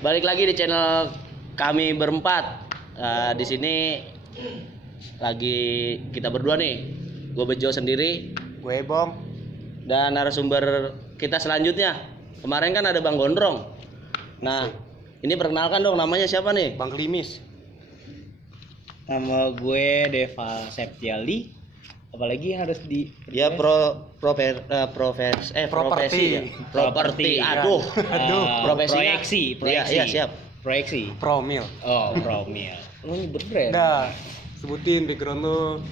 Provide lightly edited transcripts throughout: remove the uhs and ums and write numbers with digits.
Balik lagi di channel kami berempat. Di sini lagi kita berdua nih. Gue Bejo sendiri, Gue Bong. dan narasumber kita selanjutnya. Kemarin kan ada Bang Gondrong. Nah, ini perkenalkan dong, namanya siapa nih? Bang Klimis. Nama gue Deva Septiali. Apalagi yang harus di Ya profesi ya. Properti. Aduh. Profesinya. Proyeksi. Iya, siap. Proyeksi. Promil. Oh, promil. Lu nyebut brand. Udah, sebutin background lu.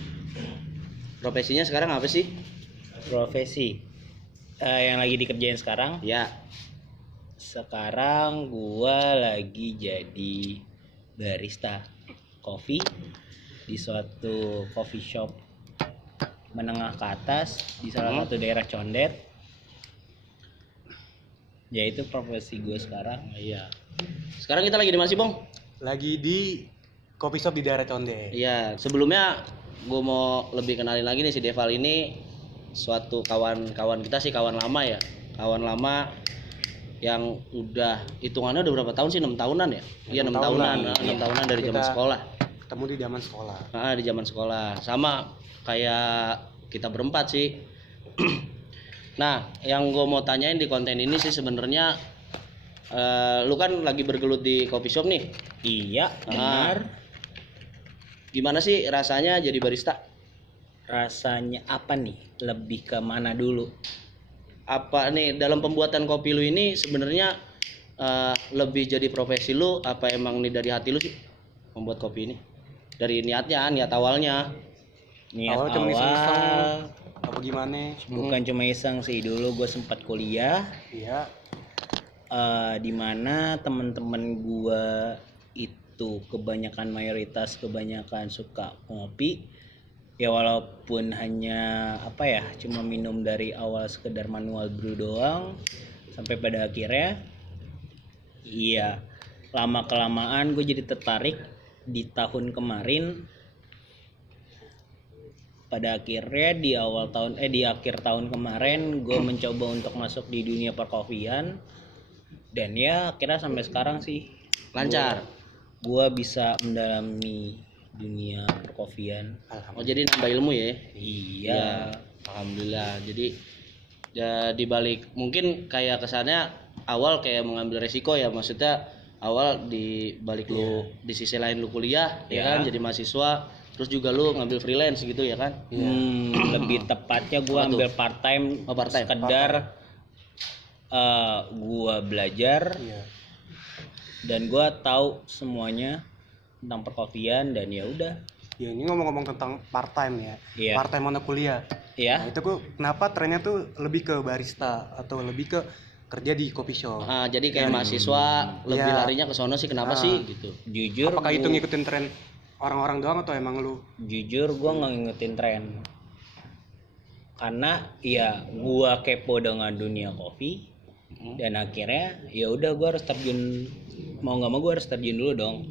Profesinya sekarang apa sih? Profesi. Yang lagi dikerjain sekarang. Ya. Sekarang gua lagi jadi barista kopi di suatu coffee shop menengah ke atas di salah satu daerah Condet. Ya itu profesi gue sekarang. Iya. Sekarang kita lagi di mana sih, Bang? Lagi di coffee shop di daerah Condet. Iya, sebelumnya gue mau lebih kenalin lagi nih, si Deval ini suatu kawan kita sih, kawan lama ya. Kawan lama yang udah hitungannya udah berapa tahun sih? 6 tahunan ya? Iya, 6 tahunan. 6 tahunan dari zaman sekolah. Ketemu di zaman sekolah. Di zaman sekolah. Sama kayak kita berempat sih. Nah, yang gue mau tanyain di konten ini sih sebenarnya, lu kan lagi bergelut di coffee shop nih. Iya, benar. Gimana sih rasanya jadi barista? Rasanya apa nih? Lebih ke mana dulu? Apa nih dalam pembuatan kopi lu ini sebenarnya lebih jadi profesi lu apa emang nih dari hati lu sih membuat kopi ini? Dari niat awalnya. Niat Awalnya cuma iseng-iseng awal apa gimana? bukan cuma iseng sih, dulu gue sempat kuliah Iya. di mana teman-teman gue itu mayoritas kebanyakan suka ngopi. Ya walaupun hanya cuma minum dari awal sekedar manual brew doang, sampai pada akhirnya lama kelamaan gue jadi tertarik. Di tahun kemarin, pada akhirnya di akhir tahun kemarin gue mencoba untuk masuk di dunia perkopian, dan ya akhirnya sampai sekarang sih Lancar. gue bisa mendalami dunia perkopian. Oh, jadi nambah ilmu ya? Iya. Alhamdulillah. Jadi ya dibalik mungkin kayak kesannya awal kayak mengambil resiko ya, maksudnya awal di balik lu di sisi lain lu kuliah ya kan, jadi mahasiswa, terus juga lu ngambil freelance gitu ya kan? Lebih tepatnya gue ambil part time, sekedar gue belajar. Iya. Dan gue tahu semuanya tentang perkopian, dan ya udah. Ya, ini ngomong-ngomong tentang part time ya. Iya. Part time mana kuliah. Iya. Nah, itu kenapa trennya tuh lebih ke barista atau lebih ke kerja di coffee shop? Jadi kayak mahasiswa lebih larinya ke sono sih, kenapa sih gitu? Jujur, Apakah itu ngikutin tren orang-orang doang atau emang lu? Jujur gue nggak ngikutin tren, karena ya gue kepo dengan dunia kopi. Dan akhirnya ya udah gue harus terjun, mau nggak mau gue harus terjun dulu dong.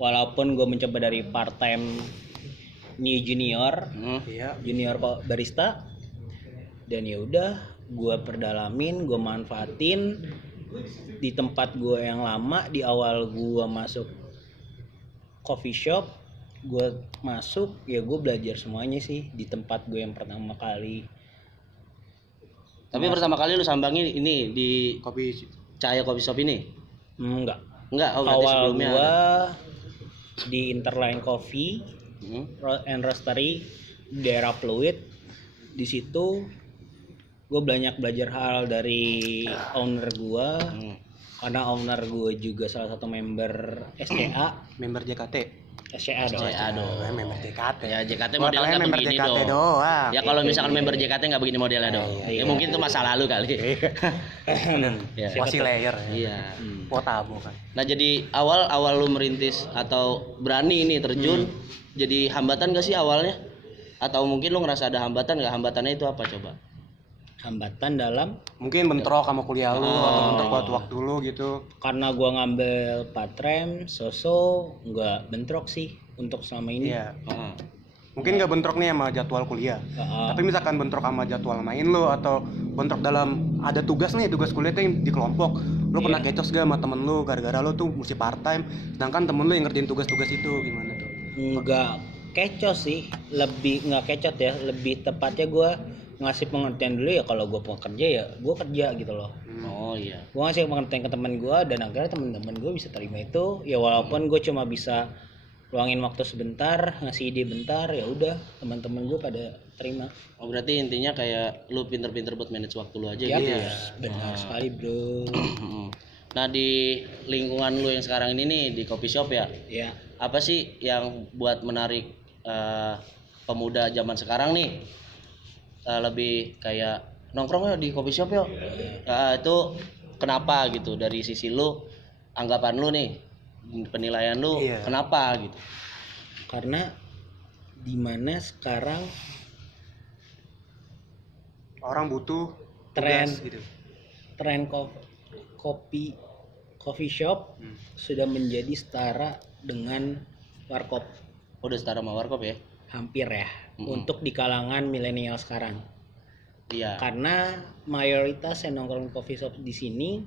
Walaupun gue mencoba dari part time junior kok barista, dan ya udah gue perdalamin, gue manfaatin di tempat gue yang lama. Di awal gue masuk coffee shop, gue masuk ya gue belajar semuanya sih di tempat gue yang pertama kali. Tapi pertama kali lu sambangi ini di Kopi Cahaya Coffee Shop ini? Enggak. Berarti Awal sebelumnya gue ada. di Interline Coffee and Roastery daerah Pluit. Di situ gue banyak belajar hal dari owner gue, karena owner gue juga salah satu member SCA. member JKT. SCA dong. Member JKT. Ya JKT Gua modelnya taunya nggak member begini JKT dong. doang. Ya kalau misalkan member JKT nggak begini modelnya dong. Ya mungkin itu masa lalu kali. Ya. Masih layer ya. Iya. Potabo kan. Nah, jadi awal lu merintis atau berani ini terjun, jadi hambatan gak sih awalnya? Atau mungkin lu ngerasa ada hambatan nggak? Hambatannya itu apa coba? Hambatan dalam, Mungkin bentrok sama kuliah lu atau bentrok buat waktu lu gitu. karena gua ngambil patrem nggak bentrok sih untuk selama ini. Iya. Mungkin nggak bentrok nih sama jadwal kuliah. Tapi misalkan bentrok sama jadwal main lu atau bentrok dalam ada tugas nih, tugas kuliah tuh yang di kelompok. Lu pernah kecos gak sama temen lu gara-gara lu tuh mesti part time, sedangkan temen lu yang ngerjain tugas-tugas itu, gimana tuh? Enggak kecoh sih, lebih nggak kecot ya, lebih tepatnya gue ngasih pengertian dulu ya, kalau gue pekerja ya gue kerja gitu loh. Oh iya. Gue ngasih pengertian ke teman gue dan akhirnya teman-teman gue bisa terima itu ya, walaupun gue cuma bisa luangin waktu sebentar, ngasih ide bentar, ya udah teman-teman gue pada terima. Oh berarti intinya kayak lu pinter-pinter buat manage waktu lu aja gitu ya. Benar sekali bro. Nah di lingkungan lu yang sekarang ini nih di coffee shop ya, Ya, apa sih yang buat menarik pemuda zaman sekarang nih lebih kayak nongkrong yuk di coffee shop yuk? Itu kenapa gitu dari sisi lu, anggapan lu nih, penilaian lu kenapa gitu? karena dimana sekarang Orang butuh tren tugas gitu. tren coffee shop sudah menjadi setara dengan warkop, Udah setara sama warkop ya? hampir ya, untuk di kalangan milenial sekarang. Iya. Karena mayoritas yang nongkrong coffee shop di sini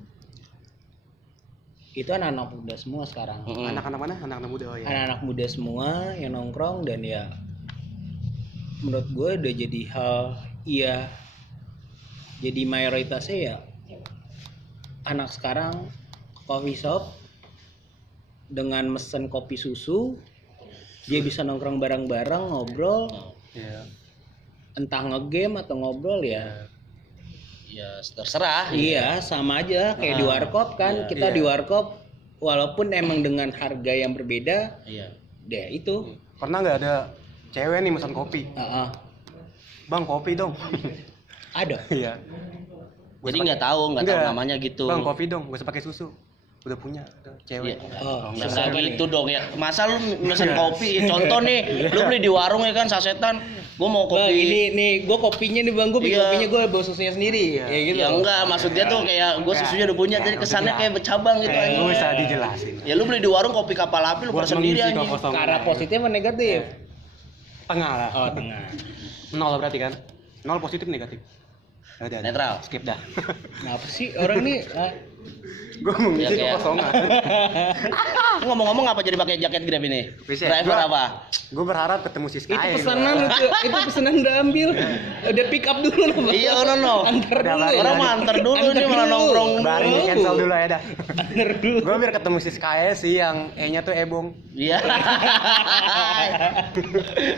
itu anak-anak muda semua sekarang. Anak-anak mana? Anak-anak muda. Oh ya. Anak-anak muda semua yang nongkrong, dan ya menurut gue udah jadi hal, iya, jadi mayoritasnya ya anak sekarang coffee shop dengan mesen kopi susu, dia bisa nongkrong bareng-bareng ngobrol, Iya. entah ngegame atau ngobrol ya. Ya terserah. Iya, sama aja kayak di warkop kan. Kita di warkop walaupun emang dengan harga yang berbeda, Iya. deh itu. Pernah nggak ada cewek nih pesan kopi? Bang, kopi dong. Ada. Iya. Jadi nggak tahu namanya gitu. Bang, kopi dong, gak usah pakai susu. Udah punya cewek. Ya nggak gitu dong ya. Masa lu mesen kopi? Contoh nih, lu beli di warung ya kan, sasetan. Gue mau Bang, kopi. ini nih gue kopinya nih bang, gue bikin kopinya gue bawa susunya sendiri. Ya gitu. Ya enggak, maksudnya tuh kayak gue susunya udah punya, jadi kesannya kayak bercabang gitu aja. Gue bisa dijelasin. Ya lu beli di warung kopi kapal api, lu Buat pesen sendiri mengisi aja. kekosongan. Ke arah positif atau negatif? Tengah lah. Oh, tengah. 0 berarti kan? 0 positif negatif. Udah. Netral. Skip dah. Kenapa sih orang nih? Gue mengisi kayak- kekosongan. Ngomong-ngomong apa jadi pakai jaket Grab ini? Bisa. Driver Gua- apa? Gue berharap ketemu si Sky. Itu pesanan itu pesanan udah ambil. Udah pick up dulu loh, Bang. Iya, no. Antar Udah, dulu. Bang. Orang mah antar dulu nih malah nongkrong. Bari cancel dulu ya dah. Antar dulu. Gue biar ketemu si Sky sih yang E-nya tuh Ebong. Iya.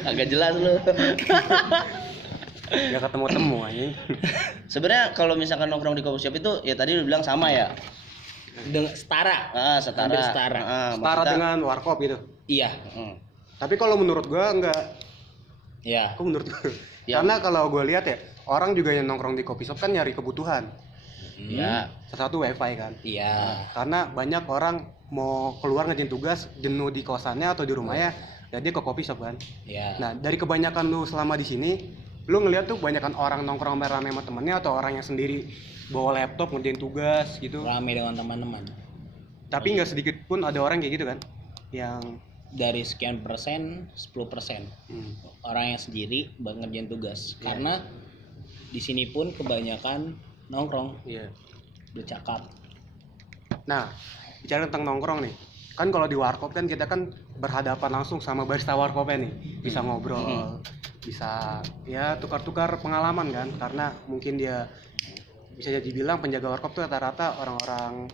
Agak jelas lu. Gak ketemu anjing. Sebenarnya kalau misalkan nongkrong di coffee shop itu ya tadi lu bilang sama ya. Dengan setara. Setara. Hampir setara. Setara maksudnya- dengan warkop gitu. Iya. Tapi kalau menurut gue enggak. Iya. Kok menurut gue? Ya. Karena kalau gue lihat ya, orang juga yang nongkrong di coffee shop kan nyari kebutuhan. Iya. Salah satu wifi kan. Iya. Karena banyak orang mau keluar ngerjain tugas, jenuh di kosannya atau di rumahnya, dan dia ke coffee shop kan. Iya. Nah, dari kebanyakan lu selama di sini, lu ngeliat tuh kebanyakan orang nongkrong rame sama temennya atau orang yang sendiri bawa laptop ngerjain tugas gitu. Rame dengan teman-teman. Tapi nggak sedikit pun ada orang kayak gitu kan, yang Dari sekian persen, 10% orang yang sendiri buat ngerjain tugas. Karena di sini pun kebanyakan nongkrong, Iya. bercakap. Nah, bicara tentang nongkrong nih, kan kalau di warkop kan kita kan berhadapan langsung sama barista warkopnya nih, bisa ngobrol, bisa ya tukar-tukar pengalaman kan, karena mungkin dia bisa jadi bilang penjaga warkop tuh rata-rata orang-orang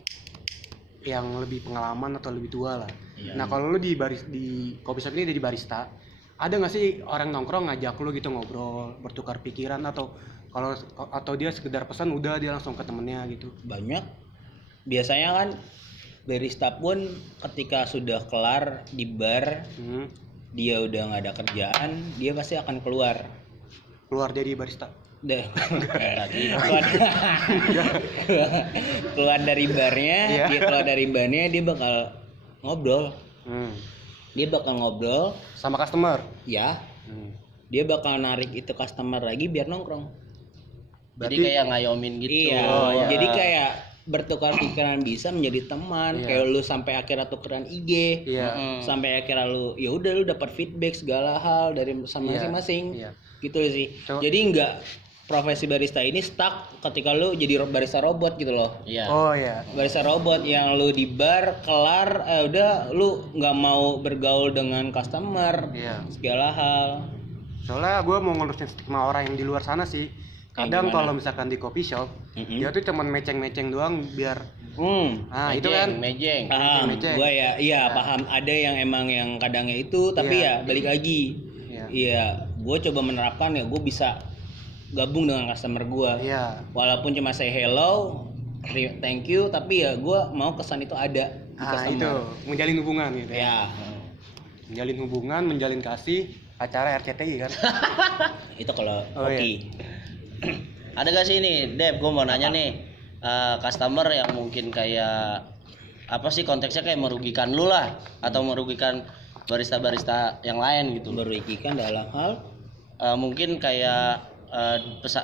yang lebih pengalaman atau lebih tua lah. Nah kalau lu di coffee shop ini jadi barista, ada nggak sih orang nongkrong ngajak lu gitu ngobrol, bertukar pikiran, atau dia sekedar pesan udah dia langsung ke temennya gitu? Banyak. Biasanya kan barista pun ketika sudah kelar di bar, dia udah nggak ada kerjaan, dia pasti akan keluar Keluar dari barista. keluar dari barnya. Iya. Dia keluar dari barnya, dia bakal ngobrol. Dia bakal ngobrol Sama customer. ya. Dia bakal narik itu customer lagi biar nongkrong. Jadi kayak ngayomin gitu. Iya. Jadi kayak bertukar pikiran bisa menjadi teman. Iya. Kayak lu sampai akhirnya tukeran IG. Iya. Sampai akhirnya lu ya udah lu dapat feedback segala hal dari sama Iya. masing-masing. Iya. Gitu sih. Coba- Jadi profesi barista ini stuck ketika lu jadi barista robot gitu loh. Iya. Oh iya. Barista robot yang lu di bar kelar udah lu nggak mau bergaul dengan customer. Iya. Segala hal. Soalnya gue mau ngelurusin stigma orang yang di luar sana sih. Kadang gimana? kalau misalkan di coffee shop, dia tuh cuman meceng-meceng doang biar itu Mejeng, kan mejeng. Paham, Meceng. gua ya, iya paham. Ada yang emang yang kadangnya itu, tapi Iya. ya balik lagi. Iya. Iya, gue coba menerapkan ya, gue bisa gabung dengan customer gue. Iya. Walaupun cuma say hello, thank you, tapi ya gue mau kesan itu ada di Itu customer. menjalin hubungan gitu. Ya, Menjalin hubungan, menjalin kasih, acara RCTI kan. itu kalau Oh, kopi. Ada gak sih nih, Dep? Gue mau nanya nih, customer yang mungkin kayak apa sih konteksnya kayak merugikan lu lah, atau merugikan barista-barista yang lain gitu. Merugikan dalam hal, Mungkin kayak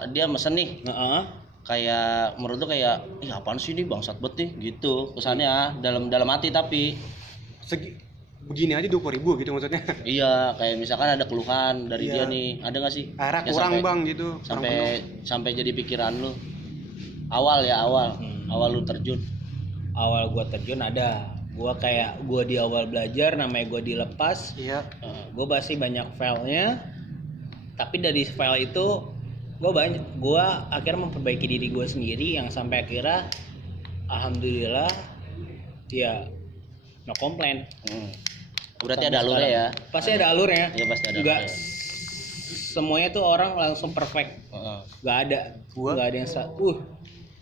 dia mesen nih, kayak menurut lu kayak, ih apaan sih ini bangsat banget nih gitu kesannya dalam hati tapi Begini aja 20.000 gitu maksudnya. iya kayak misalkan ada keluhan dari Iya. dia nih, ada nggak sih? Akhirnya Ya, kurang sampai- bang gitu. kurang penuh. sampai jadi pikiran lu awal lu terjun. awal gue terjun ada. Gue di awal belajar, namanya gue dilepas. Iya. Gue pasti banyak filenya, tapi dari file itu gue akhirnya memperbaiki diri gue sendiri yang sampai akhirnya alhamdulillah ya no komplain. Berarti Sampai ada alurnya ya. sekarang. Pasti ada alurnya. Iya pasti ada Nggak alurnya. semuanya tuh orang langsung perfect. Nggak ada. Gua- Nggak ada yang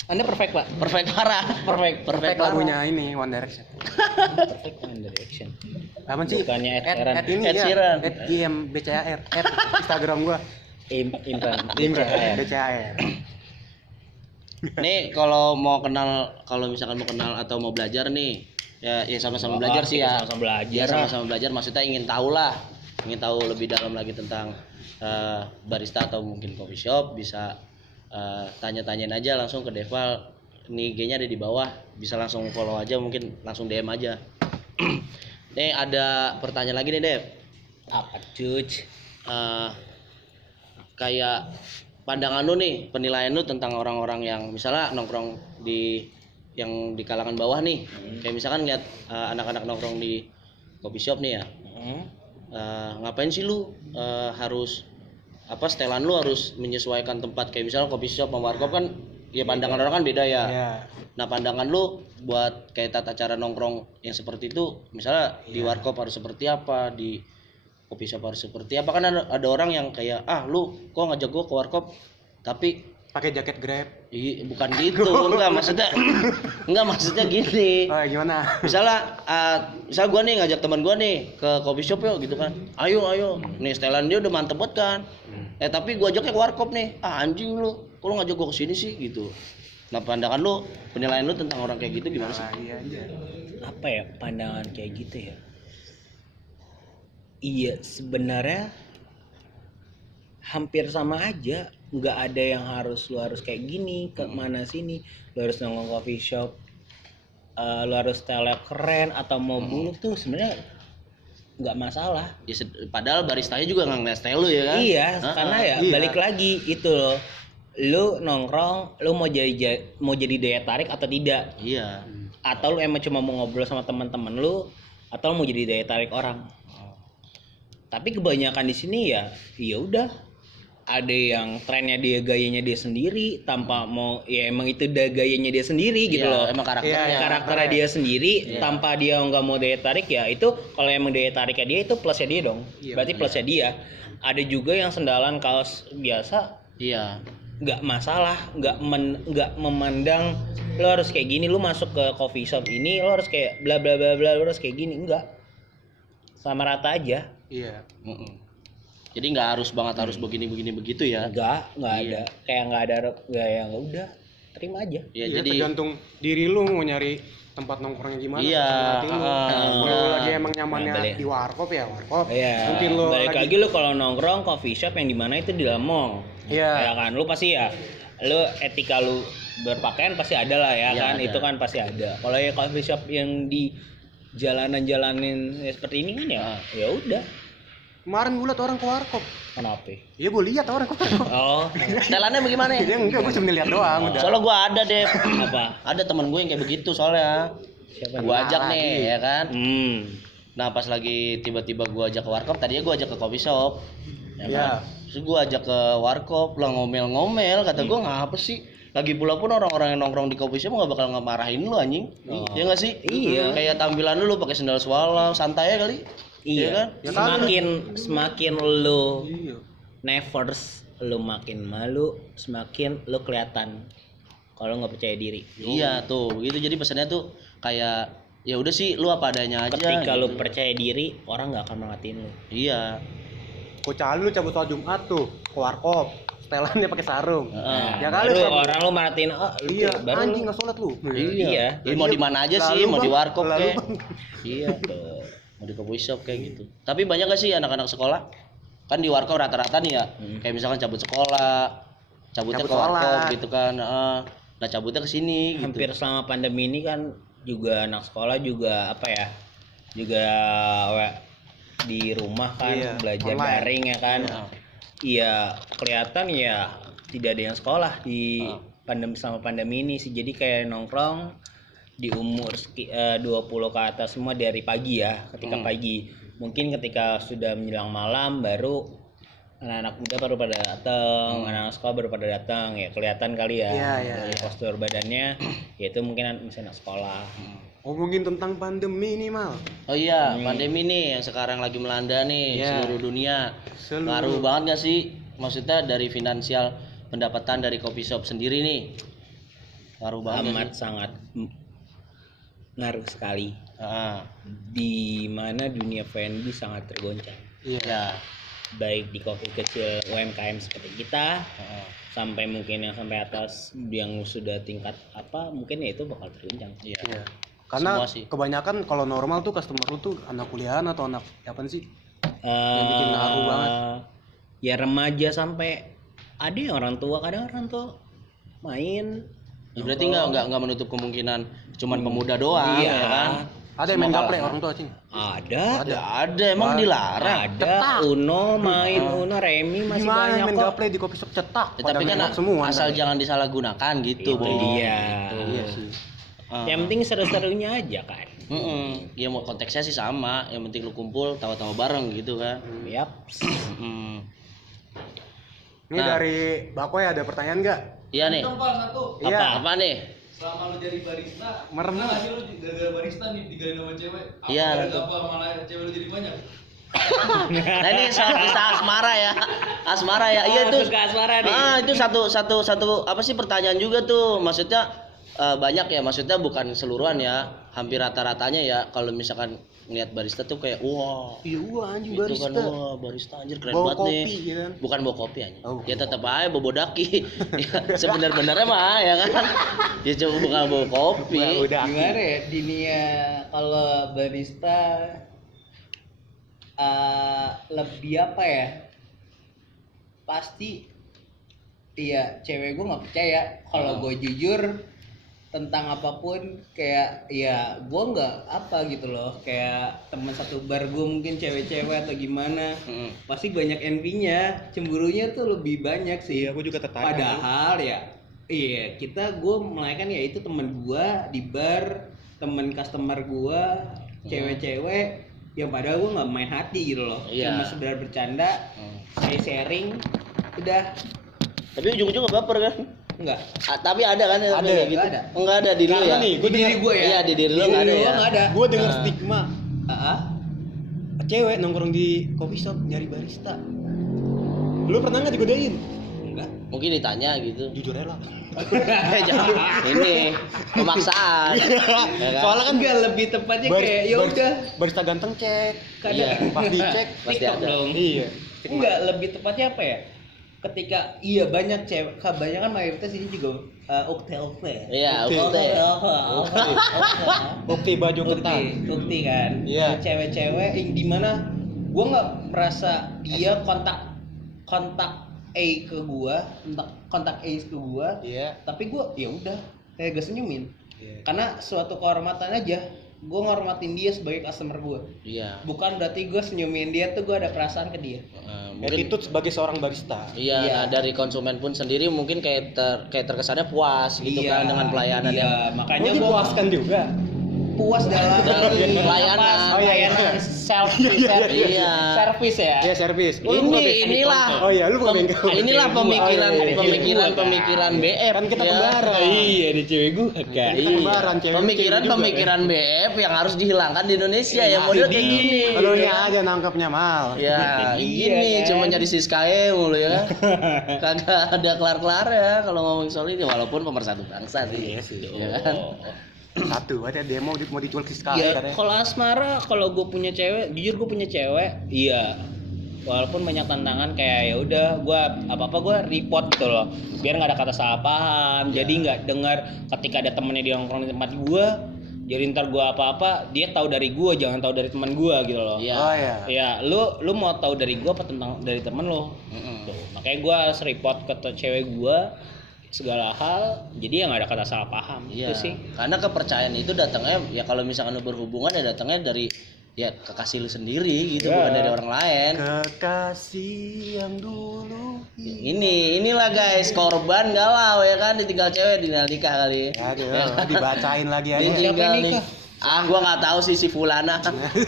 Anda perfect pak. Perfect parah. Perfect. Perfect lagunya ini One Direction. Perfect One Direction. Apa sih? Bukannya Ed Sheeran. At ini Ed ya. Sheeran. At IMBCAR. At Instagram gua. Imran. BCAR. Nih kalau misalkan mau kenal atau mau belajar nih, ya sama-sama belajar sih ya. Sama-sama belajar. Ya sama-sama belajar, maksudnya ingin tahu lebih dalam lagi tentang barista atau mungkin coffee shop, bisa tanya-tanyain aja langsung ke Deval. Ini IG-nya ada di bawah, bisa langsung follow aja, mungkin langsung DM aja. Nih ada pertanyaan lagi nih, Dev. Apa cuy? Kayak pandangan lu nih, penilaian lu tentang orang-orang yang misalnya nongkrong di kalangan bawah nih. Kayak misalkan lihat anak-anak nongkrong di coffee shop nih ya. Ngapain sih lu harus setelan lu harus menyesuaikan tempat, kayak misalnya coffee shop sama warkop kan ya pandangan orang kan beda ya. Iya. Nah, pandangan lu buat kayak tata cara nongkrong yang seperti itu, misalnya di warkop harus seperti apa, di coffee shop harus seperti apa, kan ada orang yang kayak lu kok ngajak gua ke warkop tapi Pakai jaket Grab. bukan gitu, enggak maksudnya gini. Oh, gimana? Misal gua nih ngajak teman gua nih ke coffee shop yuk gitu kan. Ayo. Nih setelan dia udah mantep banget kan. Tapi gua ajaknya ke warkop nih. Anjing lu, kok lu ngajak gua ke sini sih gitu. Nah, pandangan lu, penilaian lu tentang orang kayak gitu gimana sih? Iya aja. Apa ya pandangan kayak gitu ya? Iya sebenarnya hampir sama aja. Nggak ada yang lu harus kayak gini ke mana sini. Lu harus nongkrong coffee shop. Lu harus style keren atau mau buluk tuh sebenarnya nggak masalah. Ya, padahal baristanya juga nggak ngeliat style lu ya kan? Iya, karena ya iya. balik lagi itu loh. Lu nongkrong, lu mau jadi daya tarik atau tidak? Iya. Atau lu emang cuma mau ngobrol sama teman-teman lu, atau lu mau jadi daya tarik orang? Tapi kebanyakan di sini ya udah ada yang trennya dia gayanya dia sendiri tanpa mau ya emang itu gayanya dia sendiri gitu Iya, loh. emang karakternya. Iya, Karakternya dia sendiri Iya. tanpa dia nggak mau daya tarik ya itu kalau emang daya tariknya dia itu plusnya dia dong. Iya, Berarti plusnya dia. Ada juga yang sendalan kaos biasa Iya. nggak masalah, nggak memandang lo harus kayak gini, lo masuk ke coffee shop ini lo harus kayak bla bla bla bla, lo harus kayak gini, enggak, sama rata aja. Iya. Jadi nggak harus banget harus begini begitu ya? Enggak Iya. ada kayak nggak ada ya udah terima aja. Ya, Iya, jadi tergantung diri lu mau nyari tempat nongkrongnya gimana. Iya, tergantung hati lu. Kalau lu lagi emang nyamannya Nah, balik. di warkop ya warkop. Iya, Mungkin lu balik lagi lo kalau nongkrong coffee shop yang dimana itu di dalam mall. Iya. Ya kan, lu pasti ya, lu etika lu berpakaian pasti ada lah ya Iya, kan, ada. itu kan pasti ada. Kalau ya coffee shop yang di jalanan-jalanin ya seperti ini kan ya udah Kemarin gue liat orang ke warkop. Kenapa? Iya gue lihat orang ke warkop. Oh, Setelannya bagaimana? Dia enggak, gue cuma lihat doang udah. Soalnya gue ada deh. apa? Ada teman gue yang kayak begitu soalnya. Siapa Gue ajak Nah, nih lagi. ya kan. Hmm. Nah pas lagi tiba-tiba gue ajak ke warkop, tadinya gue ajak ke coffee shop, ya Iya. kan? Terus gue ajak ke warkop, lah ngomel-ngomel, kata gue ngapa sih? Lagi pula pun orang-orang yang nongkrong di coffee shop nggak bakal ngemarahin lu anjing, ya nggak sih? Iya. Kayak tampilan lu pakai sendal swallow, santai ya kali, Iya. kan? Ya kan? Semakin lu Iya. nevers, lu makin malu, semakin lu kelihatan kalau nggak percaya diri. Iya tuh, begitu. Jadi pesannya tuh kayak ya udah sih, lu apa adanya aja. Ketika gitu. lu percaya diri, orang nggak akan merhatiin lu. Iya. Kecuali lu cabut sholat Jumat tuh ke warkop, setelannya pakai sarung. Heeh. Ya kali Baru cabut. orang lu merhatiin, oh lu Iya, tuh, baru anjing lu. nggak sholat lu. Iya. Ya, mau di mana aja sih, Lalu, mau di Bang. warkop Lalu, kayak. Bang. Iya tuh. Mau di coffee shop kayak gitu. Tapi banyak gak sih anak-anak sekolah? Kan di warkop rata-rata nih ya. Kayak misalkan cabut sekolah, cabutnya Cabut ke warkop sholat. gitu kan. Nah, cabutnya ke sini gitu. Hampir selama pandemi ini kan juga anak sekolah juga apa ya? Juga di rumah kan Iya, belajar online. daring ya kan. Heeh. Iya, kelihatan ya tidak ada yang sekolah di Ah. pandemi selama pandemi ini sih. Jadi kayak nongkrong di umur 20 ke atas semua dari pagi ya. Ketika pagi, mungkin ketika sudah menjelang malam baru anak-anak muda baru pada datang, anak-anak sekolah baru pada datang ya, kelihatan kali ya Iya, iya, dari postur badannya. Ya itu mungkin misalnya anak sekolah. Ngomongin tentang pandemi nih Mal. Oh iya, pandemi nih yang sekarang lagi melanda nih Iya. seluruh dunia. Seluruh. Ngaruh banget gak sih? Maksudnya dari finansial pendapatan dari coffee shop sendiri nih. Ngaruh banget Amat gak sih? sangat ngaruh sekali. Heeh. Di mana dunia F&B sangat tergoncang. Iya. Ya. Baik di kopi kecil UMKM seperti kita Heeh. sampai mungkin yang sampai atas yang sudah tingkat apa mungkin ya itu bakal tergoncang. Iya. Iya. Karena Semua sih. kebanyakan kalau normal tuh customer lu tuh anak kuliahan atau anak apa sih? Yang bikin ngaruh banget. Ya remaja sampai ada yang orang tua, kadang orang tua main. Ya, berarti nggak menutup kemungkinan cuman pemuda doang Iya. ya kan? Ada yang main Semua gaple kalangan. orang tua cing. Ada, Ya ada emang dilarang. ada Uno main Uno, Remi masih Gimana banyak main kok. gaple di coffee shop cetak? Ya, tapi kan enak semua. asal ntar. jangan disalahgunakan gitu, Itu Bo. dia. Iya sih. Yang penting seru-serunya aja kan. Ya mau konteksnya sih sama, yang penting lu kumpul tawa-tawa bareng gitu kan. Yap. Mm. Ini Nah. dari Bakoy ada pertanyaan nggak? Iya nih. Iya. Apa nih? Selama lu jadi barista, Merem. pernah nggak sih lu gara-gara barista nih digain sama cewek? Apa Iya, gara-gara betul. apa malah cewek lu jadi banyak? Nah ini soal kisah asmara ya. Asmara ya. Iya itu. Suka asmara nih. Itu satu apa sih pertanyaan juga tuh. Maksudnya banyak ya, maksudnya bukan seluruhan ya. Hampir rata-ratanya ya kalau misalkan ngeliat barista tuh kayak wah, Iya gua anjing itu barista. kan wah barista anjir keren Bawa banget kopi, nih. ya kan? Bukan bawa kopi aja. Oh, Ya tetap aja bobo daki. Ya, sebenar-benarnya mah ya kan. Ya coba bukan bawa kopi. Gimana ya dunia kalau barista lebih apa ya? Pasti iya cewek gue nggak percaya kalau gue jujur tentang apapun kayak ya gue nggak apa gitu loh kayak teman satu bar gue mungkin cewek-cewek atau gimana pasti banyak envy-nya cemburunya tuh lebih banyak sih. Iya, gua juga tertarik. Padahal ya iya gue melainkan ya itu teman gue di bar teman customer gue cewek-cewek yang padahal gue nggak main hati gitu loh Iya. cuma sekedar bercanda saya sharing udah Tapi ujung-ujungnya baper kan? enggak Tapi ada kan? Ada, kayak nggak ada. Oh, nggak ada di lu Karena ya? nih, di diri gue ya Iya, di diri lu nggak ada ya? nggak ada Gua dengar stigma ah cewek nongkrong di coffee shop nyari barista. Lu pernah nggak digodain? enggak Mungkin ditanya gitu. Jujur aja lah. Jangan ini pemaksaan. Ya kan? Soalnya kan enggak lebih tepatnya kayak ya udah barista ganteng cek. Iya. Pas dicek Pasti TikTok ada. dong. Iya. Enggak, lebih tepatnya apa ya? Ketika iya banyak cewek, kebanyakan mayoritas ini juga ukte. Iya, Ukte. ukte. Bukti baju ketat. Ukti kan. Iya. Cewek-cewek yang dimana gua nggak merasa dia kontak A ke gua, kontak A ke gua, Iya. tapi gua ya udah kayak gak senyumin. Iya. Karena suatu kehormatan aja gue ngormatin dia sebagai customer gue. Iya. Bukan berarti gue senyumin dia tuh gue ada perasaan ke dia. Mungkin Attitude sebagai seorang barista. iya, Iya. nah, dari konsumen pun sendiri mungkin kayak terkesannya puas gitu Iya, kan dengan pelayanan iya. yang Makanya Lu gue dipuaskan juga. puas dalam Dalam pelayanan. Oh, iya, iya. pelayanan self Iya. service ya. Iya, servis. Oh, lu buka bengkel. Inilah. Oh iya, lu buka bengkel. Inilah pemikiran Oh, iya, iya. pemikiran BF Kan kita ya. kembaran. Iya, di cewek gue kan. Kita kembaran, cewek Pemikiran BF yang harus dihilangkan di Indonesia ya model kayak gini. Kalau ini aja nangkepnya mal. Ya, Iya, gini kan? cuma nyari siskae mulu ya. Kagak ada kelar-kelar ya kalau ngomong soal ini walaupun pemersatu bangsa sih. Iya sih. Ya kan? Satu, ada demo mau dijual ke sekali Ya, katanya. kalau asmara, kalau gue punya cewek, jujur gue punya cewek, iya. Walaupun banyak tantangan kayak ya udah gue apa-apa gue report gitu loh. Biar nggak ada kata salah paham. Jadi nggak dengar ketika ada temennya di nongkrong di tempat gue, jadi ntar gue apa-apa dia tahu dari gue, jangan tahu dari teman gue gitu loh. Iya. Oh iya. Ya, lu mau tahu dari gue apa tentang dari temen lo? Tuh, makanya gue harus report ke cewek gue segala hal, jadi ya nggak ada kata salah paham. Iya. Itu sih. Karena kepercayaan itu datangnya ya kalau misalkan lu berhubungan ya datangnya dari ya kekasih lu sendiri gitu, Iya. bukan dari orang lain. Kekasih yang dulu. Inilah guys, korban galau ya kan, ditinggal cewek nikah kali. Aduh, dibacain lagi aja. Siapa Ditinggal yang nikah? Gua nggak tahu sih si Fulana.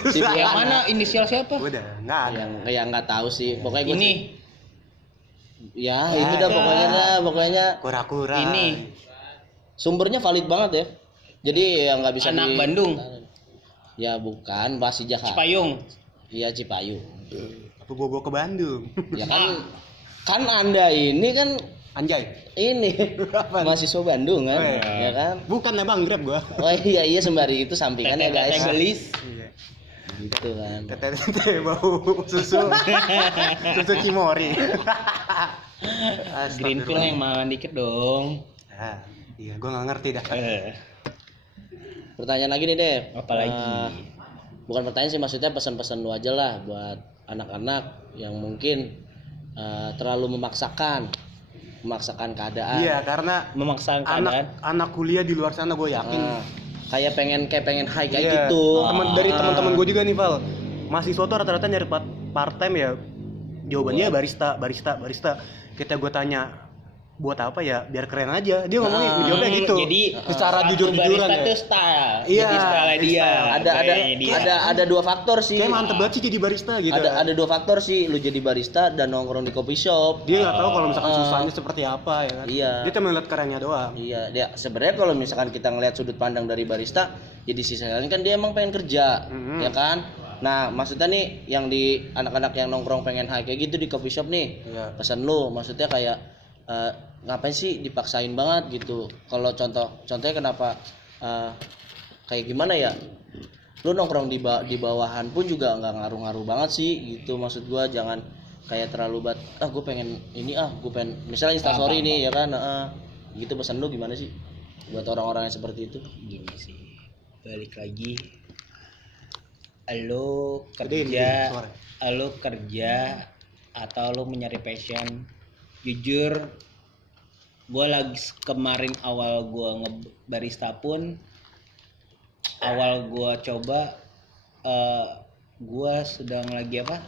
Si Yang Fulana. mana inisial siapa? Udah, enggak ada. Yang nggak tahu sih. Pokoknya gua Ini. ya itu dah pokoknya Kura-kura. Ini. sumbernya valid banget ya. Jadi ya nggak bisa Anak Bandung. Ya bukan, Pasi Jakarta. Cipayung. Iya Cipayu. Apa bobo ke Bandung? Ya kan Anda ini kan Anjay. ini Apaan? mahasiswa Bandung kan, Oh, iya. ya kan? Bukan Bang Grab gua. Oh iya sembari itu sampingannya Tete guys. gelis. Iya. Gitu kan. Tete bau susu. Susu Cimori. Greenfield yang makan dikit dong. Ah, iya, gua nggak ngerti dah. Pertanyaan lagi nih deh. Apalagi? Bukan pertanyaan sih, maksudnya pesan-pesan lu aja lah buat anak-anak yang mungkin terlalu memaksakan keadaan. Iya, karena Memaksakan keadaan. anak kuliah di luar sana gue yakin. Kayak pengen high kayak Iya. gitu. Dari teman-teman gue juga nih, Val. Mahasiswa tuh rata-rata nyari part time ya. Jawabannya barista. Kita gue tanya, buat apa ya? Biar keren aja. Dia ngomongnya jawabnya gitu. Jadi secara satu jujur-jujuran barista ya. tuh style. Iya, Jadi style dia. Ada dua faktor sih. Kayak mantep banget sih jadi barista gitu. Ada dua faktor sih, lu jadi barista dan nongkrong di coffee shop. Dia nggak tahu kalau misalkan susahnya seperti apa ya kan. Iya. Dia cuma lihat kerennya doang. Iya, dia sebenarnya kalau misalkan kita ngelihat sudut pandang dari barista, jadi sisi lain kan dia emang pengen kerja, ya kan? Nah, maksudnya nih yang di anak-anak yang nongkrong pengen high kayak gitu di coffee shop nih. Iya. Pesan lu, maksudnya kayak ngapain sih dipaksain banget gitu. Kalau contohnya kenapa kayak gimana ya? Lu nongkrong di bawahan pun juga nggak ngaruh-ngaruh banget sih gitu. Maksud gua jangan kayak terlalu gue pengen ini gue pengen misalnya instastory nih ya kan, gitu. Pesan lu gimana sih buat orang-orang yang seperti itu? Gini sih. Balik lagi. Lo Gedein kerja, suara. lo kerja atau lo mencari passion. Jujur, gue lagi kemarin awal gue ngebarista pun, awal gue coba, gue sedang lagi apa?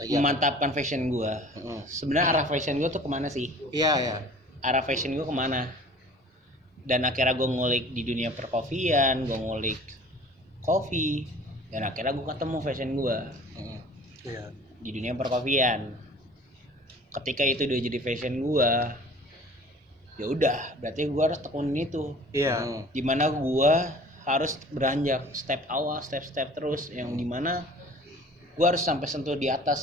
Memantapkan fashion gue. Sebenarnya arah fashion gue tuh kemana sih? Iya. Arah fashion gue kemana? Dan akhirnya gue ngulik di dunia perkopian, gue ngulik kopi, dan akhirnya gue ketemu fashion gue Iya. di dunia perkopian. Ketika itu udah jadi fashion gue, ya udah, berarti gue harus tekunin itu. Iya. Dimana gue harus beranjak step awal, step terus, yang dimana gue harus sampai sentuh di atas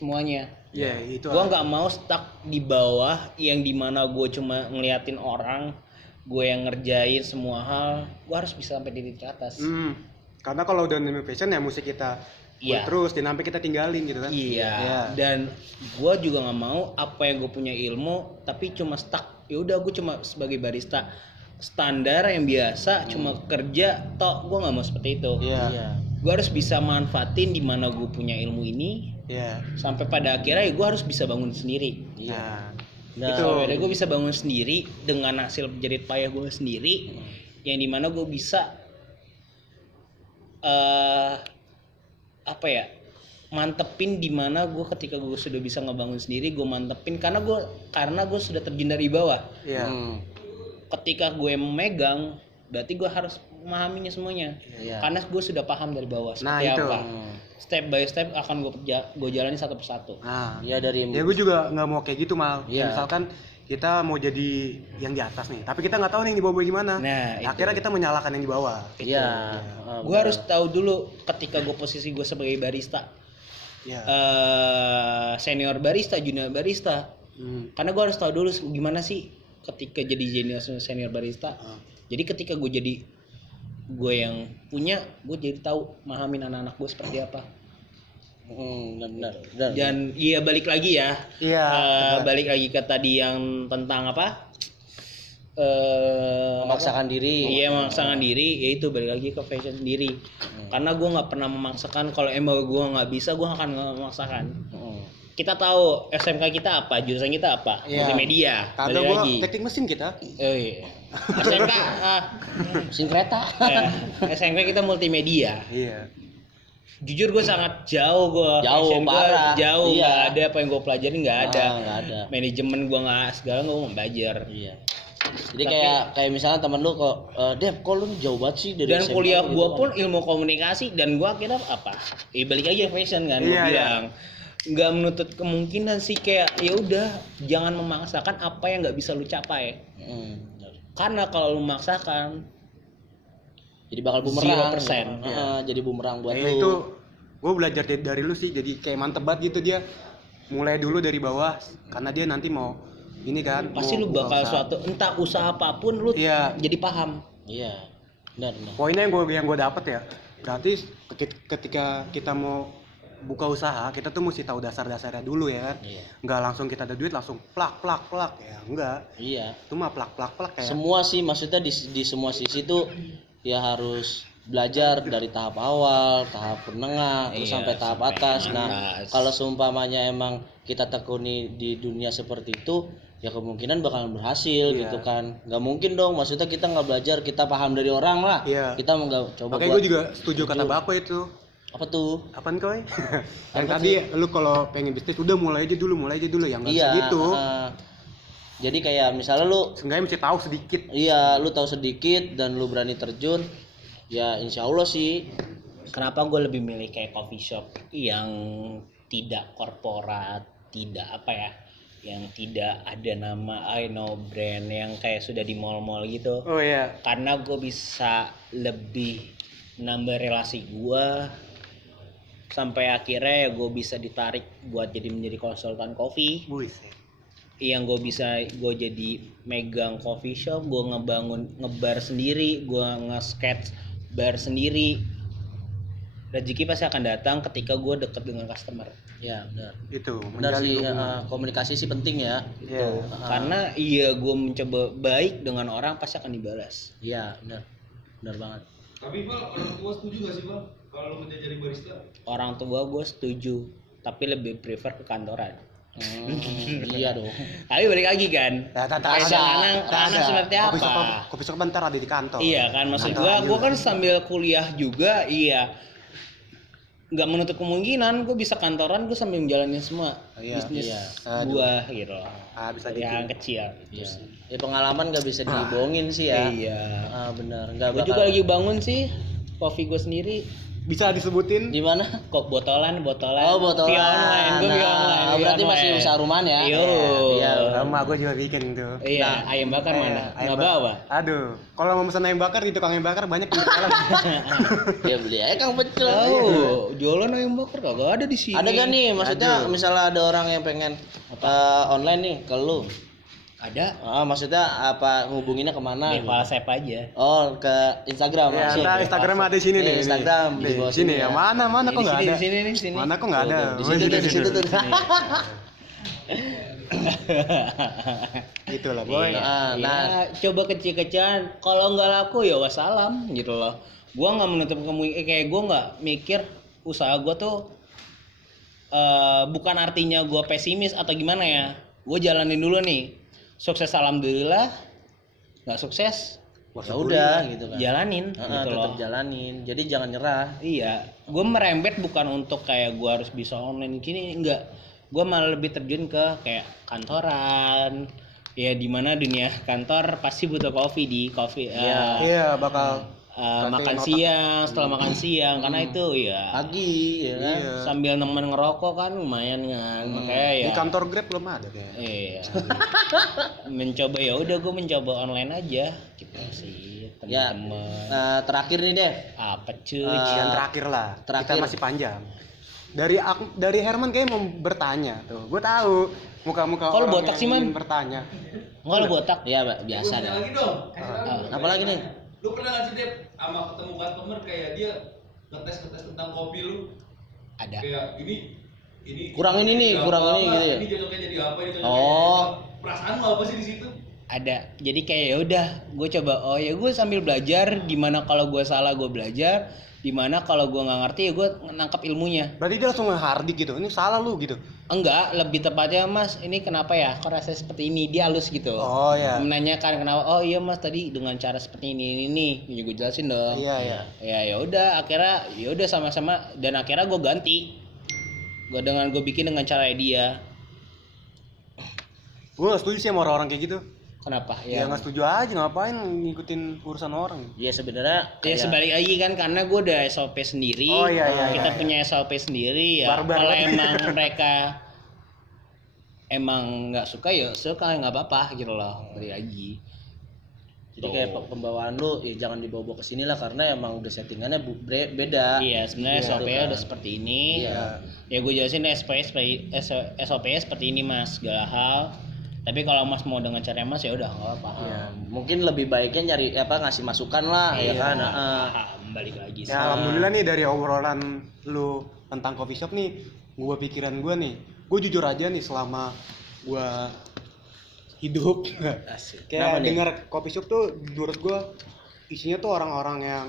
semuanya. Iya, itu. Gue nggak mau stuck di bawah, yang dimana gue cuma ngeliatin orang, gue yang ngerjain semua hal. Gue harus bisa sampai di titik atas. Karena kalau udah nemu passion ya musik kita Iya. terus dan sampai kita tinggalin gitu kan. Iya. Dan gue juga nggak mau apa yang gue punya ilmu tapi cuma stuck. Ya udah, gue cuma sebagai barista standar yang biasa, cuma kerja tok. Gue nggak mau seperti itu. Iya. Gue harus bisa manfaatin di mana gue punya ilmu ini, Iya. sampai pada akhirnya ya gue harus bisa bangun sendiri. Nah, Nah, itu. Sampai gue bisa bangun sendiri dengan hasil jerit payah gue sendiri. yang dimana gue bisa mantepin dimana gue ketika gue sudah bisa ngebangun sendiri, gue mantepin karena gue sudah terjun dari bawah. Iya. Ketika gue memegang, berarti gue harus memahaminya semuanya. Iya. Karena gue sudah paham dari bawah seperti itu. apa. Step by step akan gue jalani satu persatu. Nah, Ya dari ya gue juga nggak mau kayak gitu mal. Iya. Misalkan kita mau jadi yang di atas nih, tapi kita nggak tahu nih yang di bawah gimana. Nah, itu. Akhirnya kita menyalahkan yang di bawah. Iya. Gue harus tahu dulu ketika gue posisi gue sebagai barista, Iya. senior barista, junior barista. Karena gue harus tahu dulu gimana sih ketika jadi senior barista. Jadi ketika gue jadi gue yang punya, gue jadi tahu mahamin anak-anak gue seperti apa. Benar. Dan iya balik lagi ya. Iya. Balik lagi ke tadi yang tentang apa? Memaksakan diri. Iya, memaksakan diri, yaitu balik lagi ke fashion sendiri. Karena gue nggak pernah memaksakan. Kalau emang gue nggak bisa, gue akan nggak memaksakan. Kita tahu SMK kita apa, jurusan kita apa, Iya. multimedia. Kagak Balik gua lagi. teknik mesin kita. Iya. SMK, Mesin kereta. SMK kita multimedia. Iya. Jujur gue sangat jauh gue. Jauh, parah. Jauh, Iya. nggak ada apa yang gue pelajarin, nggak ada. Nggak ada. Manajemen gue nggak segala, gue mau belajar. Iya. Jadi kayak misalnya temen lu kok, Dev, kok lu jauh banget sih dari Dan SMA kuliah gitu gue kan. pun ilmu komunikasi, dan gue akhirnya apa? Balik aja fashion kan, gue Iya, bilang. Nggak menutup kemungkinan sih, kayak ya udah jangan memaksakan apa yang nggak bisa lu capai. Benar. Karena kalau lu memaksakan, Jadi bakal bumerang. 0%. Jadi bumerang buat Ya lu. itu gue belajar dari lu sih, jadi kayak mantep banget gitu dia. Mulai dulu dari bawah, karena dia nanti mau ini kan. pasti mau lu buka bakal usaha. suatu entah usaha apapun lu Iya. jadi paham. Iya. Benar. Poinnya yang gue dapet ya, berarti ketika kita mau buka usaha, kita tuh mesti tahu dasar-dasarnya dulu ya kan. Iya. Nggak langsung kita ada duit langsung plak ya, enggak. Iya. Itu mah plak kayak Semua sih maksudnya di semua sisi tuh ya harus belajar dari tahap awal, tahap menengah, terus Iya, sampai tahap sampai atas. atas. Nah, kalau seumpamanya emang kita tekuni di dunia seperti itu, ya kemungkinan bakalan berhasil Iya. gitu kan. Nggak mungkin dong, maksudnya kita nggak belajar, kita paham dari orang lah. Iya. Kita nggak coba Makanya gue juga setuju kata Bako itu. apa tuh? Apaan koy? Yang tadi lu kalau pengen bisnis udah mulai aja dulu yang nggak Iya. segitu. Jadi kayak misalnya lu Seenggaknya mesti tahu sedikit. iya, lu tahu sedikit dan lu berani terjun, ya insya Allah sih. Kenapa gue lebih milih kayak coffee shop yang tidak korporat, tidak apa ya, yang tidak ada nama I know brand, yang kayak sudah di mall-mall gitu. Oh iya. Karena gue bisa lebih nambah relasi gue, sampai akhirnya ya gue bisa ditarik buat menjadi konsultan kopi. Buset. Yang gue jadi megang coffee shop, gue ngebar sendiri, gue nge-sketch bar sendiri. Rezeki pasti akan datang ketika gue deket dengan customer. Ya benar. Itu Benar sih, hubungan. komunikasi sih penting ya. Iya. Karena iya gue mencoba baik dengan orang, pasti akan dibalas. Iya benar, benar banget. Tapi Val, orang tua setuju gak sih Val kalau lu kerja jadi barista? Orang tua gue setuju, tapi lebih prefer ke kantoran. Iya dong. Tapi balik lagi kan, Ada. Ranang seperti apa? Kopi shop bentar ada di kantor. Iya kan, maksud Kantor gue aja. kan sambil kuliah juga, iya. Nggak menutup kemungkinan gue bisa kantoran, gue sambil menjalani semua Iya, bisnis iya. gue gitu loh. Bisa Yang dikit. kecil. Iya. Ya pengalaman nggak bisa dibohongin sih ya. Iya. Benar. Nggak Gue bakal. juga lagi bangun sih kopi gue sendiri. Bisa disebutin? Di mana? Kok botolan. Oh botolan. Via online, gue via online. via Berarti masih online. usaha rumahan ya? Yo. Iya. Sama gue juga bikin tuh. Iya, ayam bakar mana? Ayam Nggak bawa. Aduh, kalau mau pesan ayam bakar di tukang ayam bakar banyak yang jualan. Ya beli aja Kang Pecel. Oh, jualan ayam bakar kagak ada di sini. Ada gak nih? Maksudnya Aduh. misalnya ada orang yang pengen online nih ke lu. Ada. Maksudnya apa hubunginnya kemana? Di gitu? Valsep aja. Oh, ke Instagram Ya, langsung. ntar Instagram ada di sini nih. Instagram nih. di bawah Sini sini ya. ya. Mana kok nggak ada? Di sini. Mana kok nggak ada? Di situ tuh, di situ tuh. Gitu lah, boy. Nah, Ya, coba kecil-kecilan. Kalau nggak laku ya wassalam gitu loh. Gua nggak menutup kemungkinan, kayak gua nggak mikir usaha gua tuh bukan artinya gua pesimis atau gimana ya. Gua jalanin dulu nih. Sukses alhamdulillah. Nggak sukses ya udah gitu kan. Jalanin gitu tetap loh. jalanin. Jadi jangan nyerah. Iya, gue merembet bukan untuk kayak gue harus bisa online gini, enggak. Gue malah lebih terjun ke kayak kantoran. Ya dimana dunia kantor pasti butuh kopi Iya, bakal makan siang, setelah makan siang karena itu ya Pagi ya kan. Iya. sambil nemen ngerokok kan lumayan kan. Makanya ya Di kantor Grab belum ada kayak. iya. Mencoba ya udah gue mencoba online aja gitu sih, Ya. teman-teman. Terakhir nih deh. Apa cuy? Yang terakhir lah. terakhir. Kita masih panjang. Dari Herman kayak mau bertanya tuh. Gue tahu muka-muka Kok lu orang botak yang sih, Man? ingin bertanya. Enggak lo botak? Ya biasa Gue deh. lagi dong. Kasih tahu. Apa lagi nih? Lu pernah nggak sih Dep sama ketemu customer kayak dia ngetes tentang kopi lu? Ada. Kayak ini Kurang ini nih, jadi kurang apa, ini gitu ya? Ini cocoknya jadi apa? Ini cocoknya Oh. jadi apa? Perasaan lu apa sih di situ? Ada. Jadi kayak ya udah gue coba, oh ya gue sambil belajar, gimana kalau gue salah gue belajar, dimana kalau gue nggak ngerti ya gue nangkap ilmunya. Berarti dia langsung ngehardik gitu. Ini salah lu gitu. Enggak, lebih tepatnya mas ini kenapa ya kok rasanya seperti ini, dia halus gitu. Oh ya. Menanyakan kenapa, oh iya mas tadi dengan cara seperti ini ya gue jelasin dong. Iya, iya. Ya udah akhirnya ya udah sama-sama dan akhirnya gue ganti. Gue bikin dengan cara dia. Gue gak setuju sih sama orang-orang kayak gitu. Kenapa? Ya nggak setuju aja, ngapain ngikutin urusan orang. Ya sebenarnya Ya sebalik lagi kan karena gue udah SOP sendiri. Oh, iya, Kita iya. punya SOP sendiri ya. Barbar Kalau lagi. emang mereka emang nggak suka ya suka, nggak apa-apa gitu loh. Balik lagi. Jadi kayak pembawaan lu ya jangan dibawa ke sini lah karena emang udah settingannya beda. Iya sebenarnya Iya, SOP itu kan. udah seperti ini. Iya. Ya gue jelasin SOP seperti ini mas, segala hal. Tapi kalau mas mau dengan cara mas ya udah nggak apa-apa. Mungkin lebih baiknya nyari ngasih masukan lah ya kan. Paham, balik lagi. Ya alhamdulillah nih dari obrolan lu tentang coffee shop nih, gua pikiran gua nih, gua jujur aja nih selama gua hidup Asik. Kenapa kayak nih? dengar coffee shop tuh menurut gua isinya tuh orang-orang yang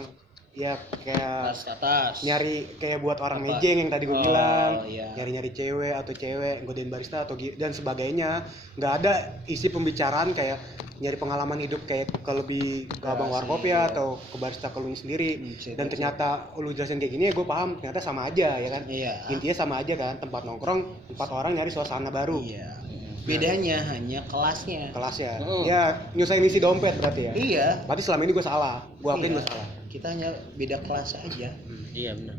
ya kayak Atas ke atas. nyari kayak buat orang Apa? mejeng yang tadi gue Oh, bilang, iya. nyari-nyari cewek atau cewek godain barista atau dan sebagainya. Nggak ada isi pembicaraan kayak nyari pengalaman hidup kayak ke lebih ke abang warkop ya atau ke barista ke lu sendiri. Dan ternyata lu jelasin kayak gini ya gue paham ternyata sama aja ya kan. Iya. Intinya sama aja kan, tempat nongkrong, tempat orang nyari suasana baru. Iya. Bedanya hanya kelasnya. Kelasnya. Ya nyusahin isi dompet berarti ya. Iya. Berarti selama ini gue salah. Gue akuin Iya. gue salah. Kita hanya beda kelas aja. Iya benar.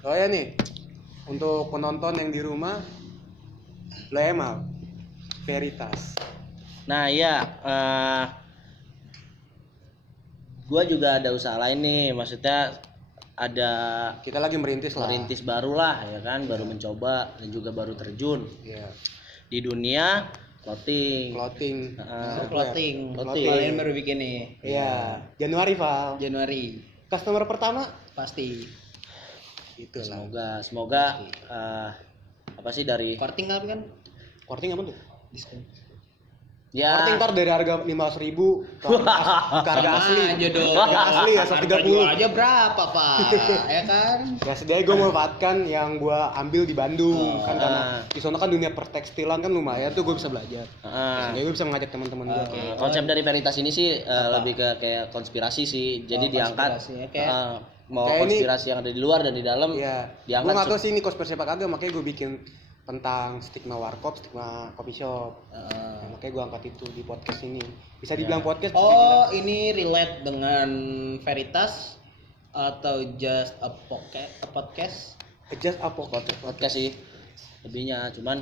Oh ya nih, untuk penonton yang di rumah, Lemal, Veritas. Nah iya, gua juga ada usaha lain nih, maksudnya ada Kita lagi merintis lah. merintis baru lah ya kan, baru mencoba dan juga baru terjun Iya. di dunia clothing. Clothing. Clothing. Clothing. Kalian baru bikin nih. Iya. Januari Val. Januari Customer pertama pasti. itu lah. Semoga apa sih dari Korting apa kan? Korting apa tuh? Diskon. ya Korting ntar dari harga 500.000 ke harga asli. Aja dong. Harga asli ya Harga jual 130. aja berapa pak? Ya kan? Ya setidaknya gue memanfaatkan yang gue ambil di Bandung kan karena di sana kan dunia pertekstilan kan lumayan tuh gue bisa belajar. Jadi gue bisa mengajak teman-teman gue. konsep dari Veritas ini sih lebih ke kayak konspirasi sih. Jadi diangkat konspirasi, ya, kayak- mau Kayak ini- konspirasi yang ada di luar dan di dalam Iya. Gue diangkat. nggak tahu sih ini konspirasi apa kagak, makanya gue bikin tentang stigma warkop, stigma coffee shop. Nah, makanya gue angkat itu di podcast ini. Bisa dibilang podcast. bisa Oh ini relate dengan Veritas atau just a podcast? dibilang just a podcast. Podcast sih lebihnya, cuman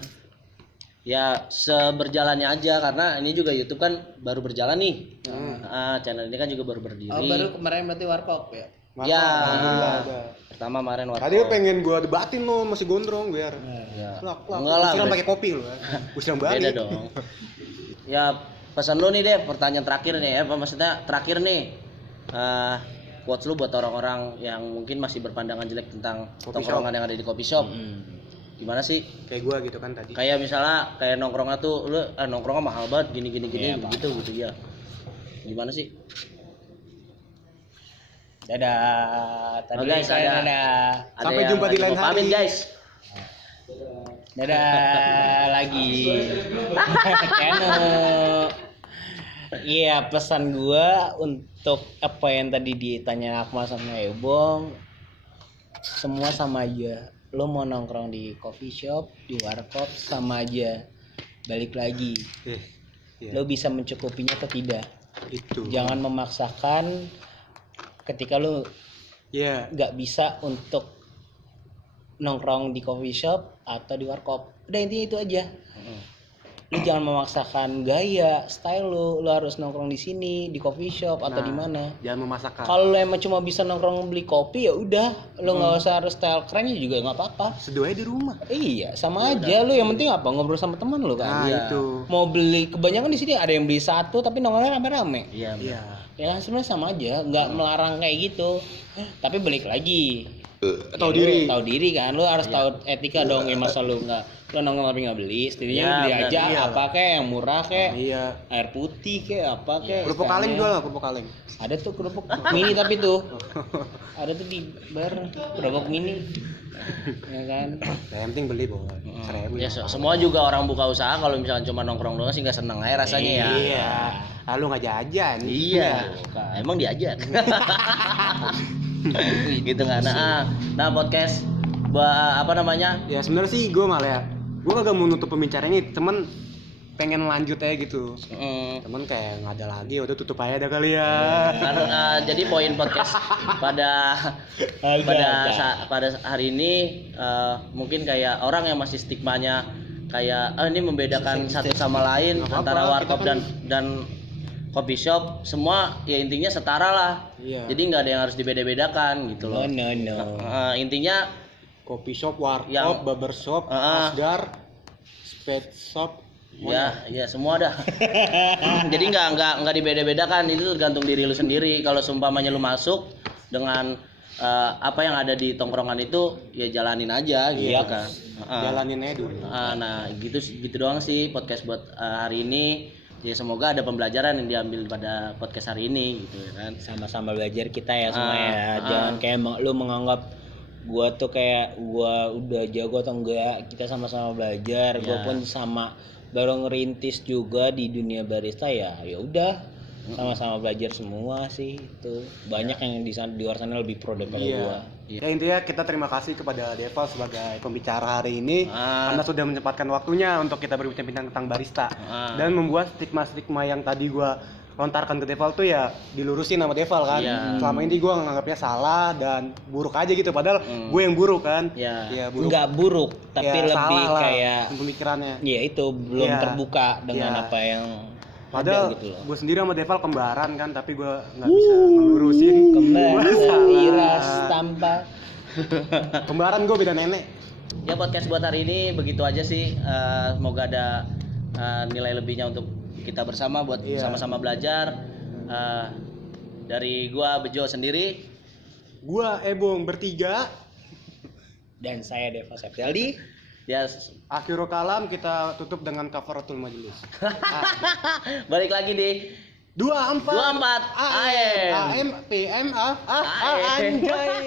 ya seberjalannya aja karena ini juga YouTube kan baru berjalan nih. Channel ini kan juga baru berdiri. Oh baru kemarin berarti warkop ya? Ya. Alhamdulillah ada. Pertama kemarin Tadi lu pengen gue debatin lu masih gondrong biar. Ya. Plak, Enggak lah. Siram udah- pakai kopi lu kan. Gue siram Beda balik. dong. Ya pesan lu nih deh, pertanyaan terakhir nih apa maksudnya terakhir nih. Quotes lu buat orang-orang yang mungkin masih berpandangan jelek tentang Coffee tongkrongan yang ada di coffee shop. Gimana sih? Kayak gue gitu kan tadi. Kayak misalnya kayak nongkrongnya tuh lu nongkrongnya mahal banget gini Iya, gitu ya. Gimana sih? Dadah. Tadi Oh, guys, saya ada- dadah. Ada Sampai yang jumpa di lagi lain mau pamit, hari. guys. Dadah lagi. Kenu. Iya, pesan gua untuk apa yang tadi ditanya Akmal sama Ebong, semua sama aja. Lo mau nongkrong di coffee shop, di warkop sama aja. Balik lagi, Iya. lo bisa mencukupinya atau tidak. Itu. Jangan memaksakan ketika lo Iya. nggak bisa untuk nongkrong di coffee shop atau di warkop. Udah intinya itu aja. Lu jangan memaksakan gaya, style lu harus nongkrong di sini, di coffee shop atau di mana. Jangan memaksakan. Kalau lu emang cuma bisa nongkrong beli kopi ya udah, lu nggak usah harus style kerennya juga nggak apa-apa. Seduh aja di rumah. Iya, sama aja. Lu yang penting apa? Ngobrol sama teman lu kan. Nah, Iya. itu. Mau beli kebanyakan di sini ada yang beli satu tapi nongkrongnya rame-rame. Iya. Iya. Ya sebenarnya sama aja, nggak melarang kayak gitu. Tapi balik lagi. Tahu Ya, lu diri. tahu diri kan, lu harus tahu etika dong. Ya masa lu nongkrong tapi nggak beli, setidaknya lu beli benar. aja Iya. apa kayak yang murah kayak Iya. air putih kayak apa kayak. Kerupuk kaleng jual nggak kerupuk kaleng? Ada tuh kerupuk mini tapi tuh. Ada tuh di bar kerupuk mini. Ya kan? Yang penting beli boy. 1.000. Ya semua juga orang buka usaha kalau misalkan cuma nongkrong doang sih nggak seneng aja rasanya ya. Iya. Lalu nggak jajan. Iya. Emang diajak. Gitu nggak? Nah podcast apa namanya? Ya sebenarnya sih gue malah ya. Gue kagak mau nutup pembicaraan ini, temen pengen lanjut aja gitu. Temen kayak nggak ada lagi, udah tutup aja dah kali ya. Karena jadi poin podcast pada hari ini mungkin kayak orang yang masih stigmanya kayak ini membedakan satu sama lain Nggak apa-apa, antara warkop kita kan- dan coffee shop, semua ya intinya setara lah. Iya. Jadi nggak ada yang harus dibeda-bedakan gitu loh. No. Intinya Kopi shop, warkop, Yang- barber shop, Ah. asgar, sped shop. ya semua dah. Jadi nggak dibeda-bedakan, itu tergantung diri lu sendiri. Kalau seumpamanya lu masuk dengan apa yang ada di tongkrongan itu ya jalanin aja gitu Iya. kan. Jalanin aja dulu. Nah gitu doang sih podcast buat hari ini. Ya semoga ada pembelajaran yang diambil pada podcast hari ini gitu ya kan. Sama-sama belajar kita ya semua ya. Ah. Jangan kayak lu menganggap gua tuh kayak gua udah jago atau enggak. Kita sama-sama belajar. Gua Ya. pun sama baru ngerintis juga di dunia barista ya. Ya udah sama-sama belajar semua sih itu. Banyak yang di luar sana lebih pro daripada gua. Ya intinya kita terima kasih kepada Deval sebagai pembicara hari ini Ah. karena sudah menyempatkan waktunya untuk kita berbincang-bincang tentang barista dan membuat stigma-stigma yang tadi gua lontarkan ke Deval tuh ya dilurusin sama Deval kan. Iya. Selama ini gua nganggapnya salah dan buruk aja gitu padahal gue yang buruk kan. Iya. Ya, buruk. Enggak buruk, tapi Ya, lebih salah lah kayak pemikirannya. ya itu belum Iya. terbuka dengan Iya. apa yang Padahal ada gitu loh. gue sendiri sama Deval kembaran kan, tapi gue nggak bisa ngelurusin. Kembali Gua salah. miras tanpa Kembaran gue beda nenek. Ya podcast buat hari ini begitu aja sih. Semoga ada nilai lebihnya untuk kita bersama buat Iya. sama-sama belajar. Dari gua Bejo sendiri. Gue Ebong bertiga. dan saya Deva Septialdi. Ya Akhirul kalam kita tutup dengan kafaratul majelis. balik lagi di 24 24 AM. AM PM AM. anjay.